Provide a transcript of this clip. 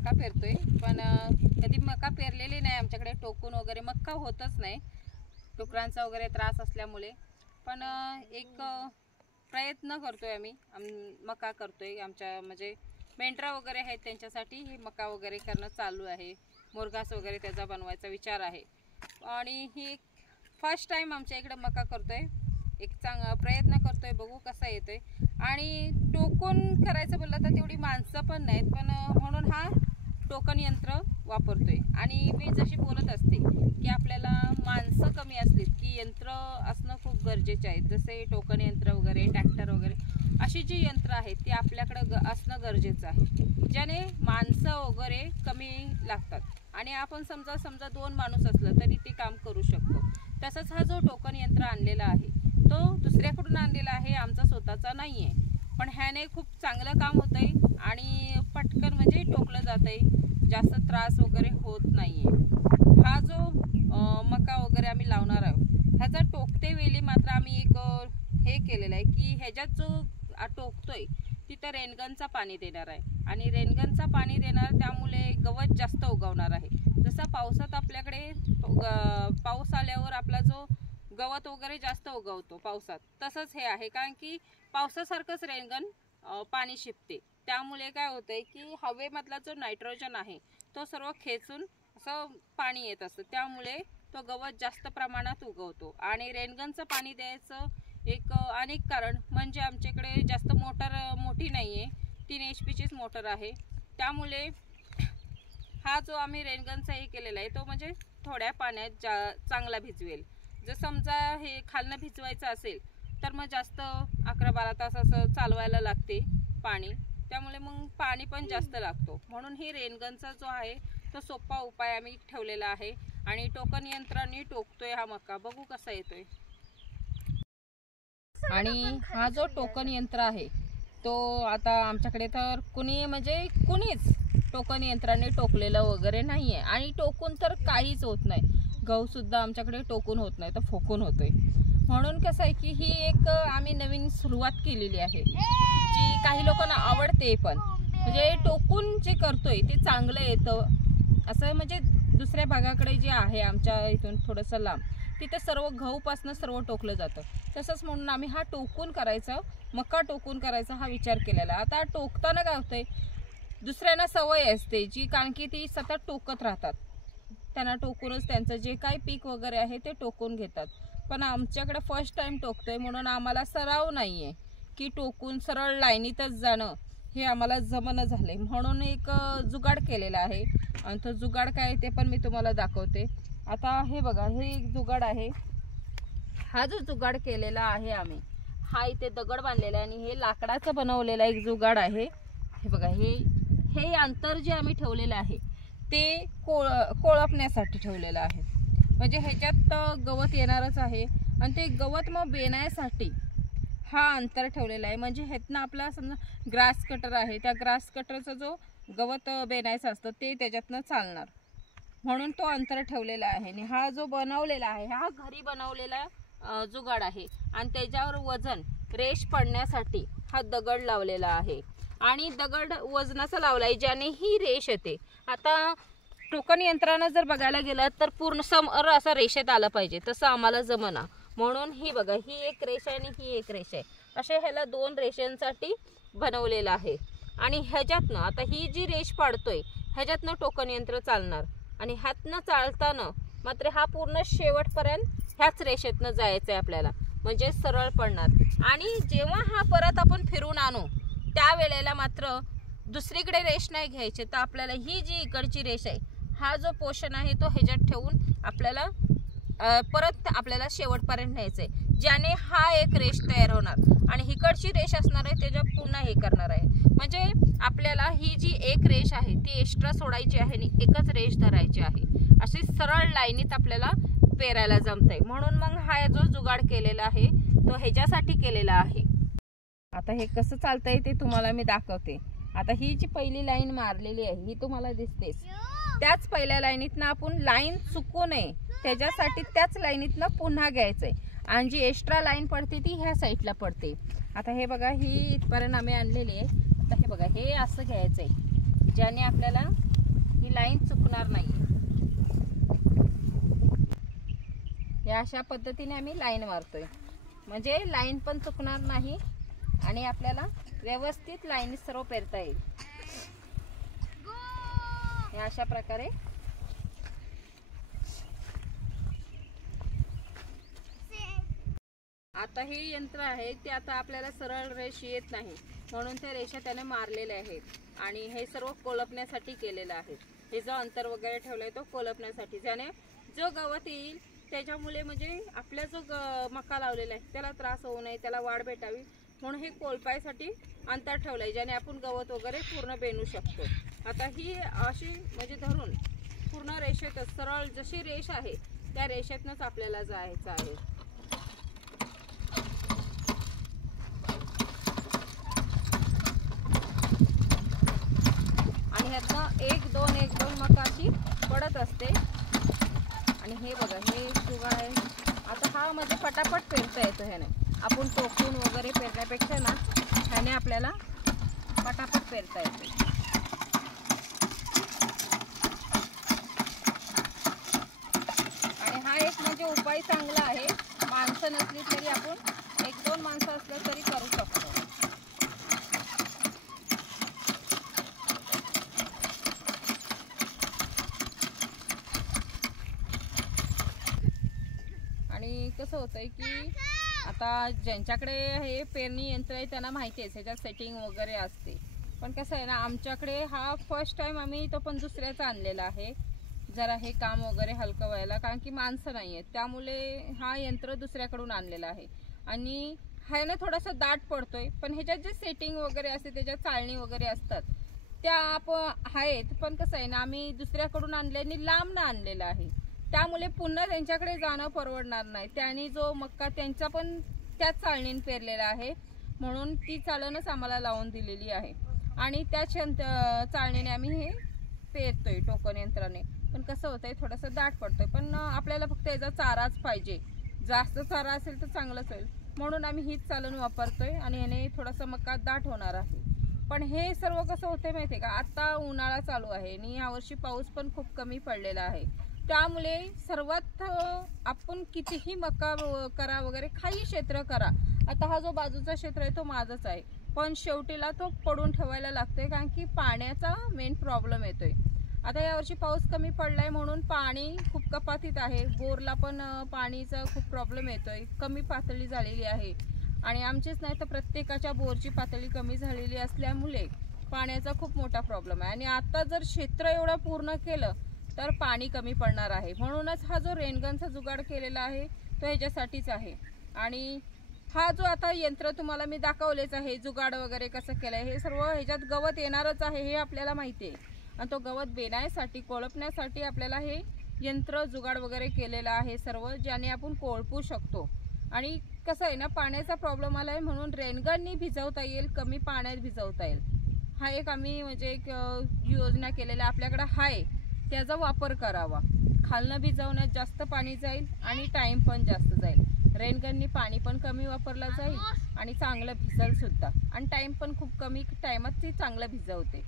मका पेरतोय, पण कधी मका पेरलेली नाही आमच्याकडे. टोकून वगैरे मका होतच नाही, डुकरांचा वगैरे त्रास असल्यामुळे. पण एक प्रयत्न करतोय आम्ही, मका करतोय. आमच्या म्हणजे मेंढरा वगैरे आहेत त्यांच्यासाठी ही मका वगैरे करणं चालू आहे. मुरघास वगैरे त्याचा बनवायचा विचार आहे. आणि ही फर्स्ट टाइम आमच्या इकडे मका करतोय. एक चांगला प्रयत्न करतोय, बघू कसा येतोय. आणि टोकून करायचं बोललं तर तेवढी माणसं पण नाहीत, पण म्हणून हा टोकन यंत्र वापरतोय. आणि मी जशी बोलत असते की आपल्याला माणसं कमी असलीत की यंत्र असणं खूप गरजेचे आहे. जसे टोकन यंत्र वगैरे, ट्रॅक्टर वगैरे अशी जी यंत्र आहेत ती आपल्याकडं असणं गरजेचं आहे, ज्याने माणसं वगैरे कमी लागतात. आणि आपण समजा 2 माणूस असलं तरी ते काम करू शकतो. तसंच हा जो टोकन यंत्र आणलेला आहे तो दुसऱ्याकडून आणलेला आहे, आमचा स्वतःचा नाही आहे. पण ह्याने खूप चांगलं काम होतंय आणि पटकन म्हणजे टोकलं जातंय, जास्त त्रास वगैरे होत नाहीये. हा जो मका वगैरे आम्ही लावणार आहोत ह्याचा टोकते वेळी मात्र आम्ही एक हे केलेलं आहे की ह्याच्यात जो टोकतोय तिथं रेनगनचा पाणी देणार आहे. आणि रेनगनचा पाणी देणार त्यामुळे गवत जास्त उगवणार आहे. जसं पावसात आपल्याकडे पाऊस आल्यावर आपला जो गवत वगैरे जास्त उगवतो पावसात, तसंच हे आहे. कारण की पावसासारखंच रेनगन पाणी शिपते. त्यामुळे काय होतंय की हवेमधला जो नायट्रोजन आहे तो सर्व खेचून असं पाणी येत असतं, त्यामुळे तो गवत जास्त प्रमाणात उगवतो. आणि रेनगनचं पाणी द्यायचं एक अनेक कारण म्हणजे आमच्याकडे जास्त मोटर मोठी नाही आहे, 3 HP मोटर आहे. त्यामुळे हा जो आम्ही रेनगनचा हे केलेला आहे तो म्हणजे थोड्या पाण्यात चांगला भिजवेल. जर समजा हे खालनं भिजवायचं असेल तर मग जास्त 11-12 तास असं चालवायला लागते पाणी, त्यामुळे मग पाणी पण जास्त लागतो. म्हणून ही रेनगनचा जो आहे तो सोपा उपाय आम्ही ठेवलेला आहे. आणि टोकन यंत्राने टोकतोय हा मका, बघू कसा येतोय. आणि हा जो टोकन यंत्र आहे तो आता आमच्याकडे तर कुणीच टोकन यंत्राने टोकलेलं वगैरे नाही आहे. आणि टोकून तर काहीच होत नाही, गहू सुद्धा आमच्याकडे टोकून होत नाही तर फोकून होतोय. म्हणून कसं आहे की ही एक आम्ही नवीन सुरुवात केलेली आहे जी काही लोकांना आवडते. पण म्हणजे टोकून जे करतोय ते चांगलं येतं असं. म्हणजे दुसऱ्या भागाकडे जे आहे आमच्या इथून थोडंसं लांब, तिथे सर्व गहूपासून सर्व टोकलं जातं. तसंच म्हणून आम्ही हा टोकून करायचं, मका टोकून करायचा हा विचार केलेला. आता टोकताना काय होतंय, दुसऱ्यांना सवय असते जी, कारण की ती सतत टोकत राहतात, त्यांना टोकूनच त्यांचं जे काही पीक वगैरे आहे ते टोकून घेतात. पण आमच्याकडे फर्स्ट टाइम टोकतोय म्हणून आम्हाला सराव नाही आहे की टोकून सरळ लाईनीतच जाणं हे आम्हाला जमणं झालंय. म्हणून एक जुगाड केलेला आहे. आणि तो जुगाड काय ते पण मी तुम्हाला दाखवते. आता हे बघा, हे एक जुगाड आहे. हा जो जुगाड केलेला आहे आम्ही, हा इथे दगड बांधलेला आहे आणि हे लाकडाचं बनवलेला एक जुगाड आहे. हे बघा, हे अंतर जे आम्ही ठेवलेलं आहे ते कोळपण्यासाठी ठेवलेलं आहे. म्हणजे ह्याच्यात गवत येणारच आहे आणि ते गवत मग बेण्यासाठी हा अंतर ठेवलेला आहे. म्हणजे ह्यातनं आपला समजा ग्रास कटर आहे, त्या ग्रास कटरचा जो गवत बेनायचं असतं ते त्याच्यातनं चालणार, म्हणून तो अंतर ठेवलेला आहे. आणि हा जो बनवलेला आहे हा घरी बनवलेला जुगाड आहे. आणि त्याच्यावर वजन रेष पडण्यासाठी हा दगड लावलेला आहे. आणि दगड वजनाचा लावलाय ज्याने ही रेष येते. आता टोकन यंत्रानं जर बघायला गेलं तर पूर्ण समोर असं रेषेत आलं पाहिजे, तसं आम्हाला जमना. म्हणून ही बघा, ही एक रेष आहे आणि ही एक रेष आहे, असे ह्याला 2 रेषांसाठी बनवलेलं आहे. आणि ह्याच्यातनं आता ही जी रेष पाडतोय ह्याच्यातनं टोकन यंत्र चालणार. आणि ह्यातनं चालताना मात्र हा पूर्ण शेवटपर्यंत ह्याच रेषेतनं जायचं आहे आपल्याला, म्हणजे सरळ पडणार. आणि जेव्हा हा परत आपण फिरून आणू त्यावेळेला मात्र दुसरीकडे रेष नाही घ्यायची, तर आपल्याला ही जी इकडची रेष आहे, हा जो पोर्शन आहे तो ह्याच्यात ठेवून आपल्याला परत आपल्याला शेवटपर्यंत न्यायचं आहे, ज्याने हा एक रेष तयार होणार आणि इकडची रेष असणार आहे त्याच्यात पुन्हा हे करणार आहे. म्हणजे आपल्याला ही जी एक रेष आहे ती एक्स्ट्रा सोडायची आहे आणि एकच रेष धरायची आहे. अशी सरळ लाईनीत आपल्याला पेरायला जमतंय. म्हणून मग हा जो जुगाड केलेला आहे तो ह्याच्यासाठी केलेला आहे. आता हे कसं चालतंय ते तुम्हाला मी दाखवते. आता ही जी पहिली लाईन मारलेली आहे ही तुम्हाला दिसतेच, त्याच पहिल्या लाईनीतनं आपण लाईन चुकू नये त्याच्यासाठी त्याच लाईनीतनं पुन्हा घ्यायचंय. आणि जी एक्स्ट्रा लाईन पडते ती ह्या साईडला पडते. आता हे बघा, ही इथपर्यंत आम्ही आणलेली आहे. आता हे बघा, हे असं घ्यायचंय ज्याने आपल्याला ही लाईन चुकणार नाही. या अशा पद्धतीने आम्ही लाईन मारतोय, म्हणजे लाईन पण चुकणार नाही आणि आपल्याला व्यवस्थित लाईन सर्व पेरता येईल. या अशा प्रकारे आता हे यंत्र आहे ते आता आपल्याला सरळ रेष येत नाही, म्हणून त्या रेषा त्याने मारलेल्या आहेत आणि हे सर्व कोलपण्यासाठी केलेलं आहे. हे जो अंतर वगैरे ठेवलाय तो कोलपण्यासाठी, ज्याने जो गवत येईल त्याच्यामुळे म्हणजे आपला जो मका लावलेला आहे त्याला त्रास होऊ नये, त्याला वाढ भेटावी म्हणून हे कोलपायसाठी अंतर ठेवलंय, ज्याने आपण गवत वगैरे पूर्ण बेनू शकतो. आता ही अशी म्हणजे धरून पूर्ण रेषेतच सरळ जशी रेष आहे त्या रेषेतनच आपल्याला जायचं आहे. आणि ह्यातनं एक दोन मका अशी पडत असते. आणि हे बघा हे जुगाड आहे. आता हा म्हणजे पटापट पेरता येतो ह्याने, आपण टोकून वगैरे पेरण्यापेक्षा ना ह्याने आपल्याला पटापट पेरता येतो. आणि हा एक म्हणजे उपाय चांगला आहे, माणसं नसली तरी आपण 1-2 माणसं असलं तरी करू शकतो. आणि कसं होतंय की आता ज्यांच्याकडे हे पेरणी यंत्र आहे त्यांना माहिती आहे ह्याच्यात सेटिंग वगैरे असते, पण कसं आहे ना आमच्याकडे हा फर्स्ट टाइम आम्ही तो पण दुसऱ्याचा आणलेला आहे, जरा हे काम वगैरे हलकं व्हायला, कारण की माणसं नाही आहेत त्यामुळे हा यंत्र दुसऱ्याकडून आणलेला आहे. आणि ह्याने थोडासा दाट पडतोय, पण ह्याच्यात जे सेटिंग वगैरे असते त्याच्यात चाळणी वगैरे असतात त्या आहेत, पण कसं आहे ना आम्ही दुसऱ्याकडून आणल्याने लांब ना आणलेला आहे, त्यामुळे पुन्हा त्यांच्याकडे जाणं परवडणार नाही. त्यांनी जो मक्का त्यांचा पण त्याच चाळणीने पेरलेला आहे, म्हणून ती चाळणच आम्हाला लावून दिलेली आहे आणि त्याच चाळणीने आम्ही हे पेरतोय टोकन यंत्राने. पण कसं होतंय थोडंसं दाट पडतोय, पण आपल्याला फक्त याचा चाराच पाहिजे, जास्त चारा असेल तर चांगलंच होईल, म्हणून आम्ही हीच चाळण वापरतोय आणि याने थोडासा मक्का दाट होणार आहे. पण हे सर्व कसं होतंय माहिती आहे का, आता उन्हाळा चालू आहे आणि यावर्षी पाऊस पण खूप कमी पडलेला आहे, त्यामुळे सर्वात आपण कितीही मका करा वगैरे काही क्षेत्र करा, आता हा जो बाजूचा क्षेत्र आहे तो माझाच आहे, पण शेवटीला तो पडून ठेवायला लागतोय, कारण की पाण्याचा मेन प्रॉब्लेम येतोय. आता यावर्षी पाऊस कमी पडलाय म्हणून पाणी खूप कपातीत आहे, बोरला पण पाणीचा खूप प्रॉब्लेम येतोय, कमी पातळी झालेली आहे आणि आमचीच नाही तर प्रत्येकाच्या बोरची पातळी कमी झालेली असल्यामुळे पाण्याचा खूप मोठा प्रॉब्लेम आहे. आणि आता जर क्षेत्र एवढं पूर्ण केलं तर पाणी कमी पडणार आहे, म्हणूनच हा जो रेनगनचा जुगाड केलेला आहे तो ह्याच्यासाठीच आहे. आणि हा जो आता यंत्र तुम्हाला मी दाखवलेच आहे, जुगाड वगैरे कसं केलंय, हे सर्व ह्याच्यात गवत येणारच आहे हे आपल्याला माहिती आहे, आणि तो गवत बेण्यासाठी कोळपण्यासाठी आपल्याला हे यंत्र जुगाड वगैरे केलेलं आहे सर्व, ज्याने आपण कोळपू शकतो. आणि कसं आहे ना पाण्याचा प्रॉब्लेम आलाय म्हणून रेनगननी भिजवता येईल, कमी पाण्यात भिजवता येईल, हा एक आम्ही म्हणजे एक योजना केलेला आपल्याकडे आहे, त्याचा वापर करावा. खालनं भिजवण्यात जास्त पाणी जाईल आणि टाइम पण जास्त जाईल, रेनगननी पाणी पण कमी वापरला जाईल आणि चांगलं भिजल सुद्धा, आणि टाइम पण खूप कमी टाइमात ती चांगलं भिजवते.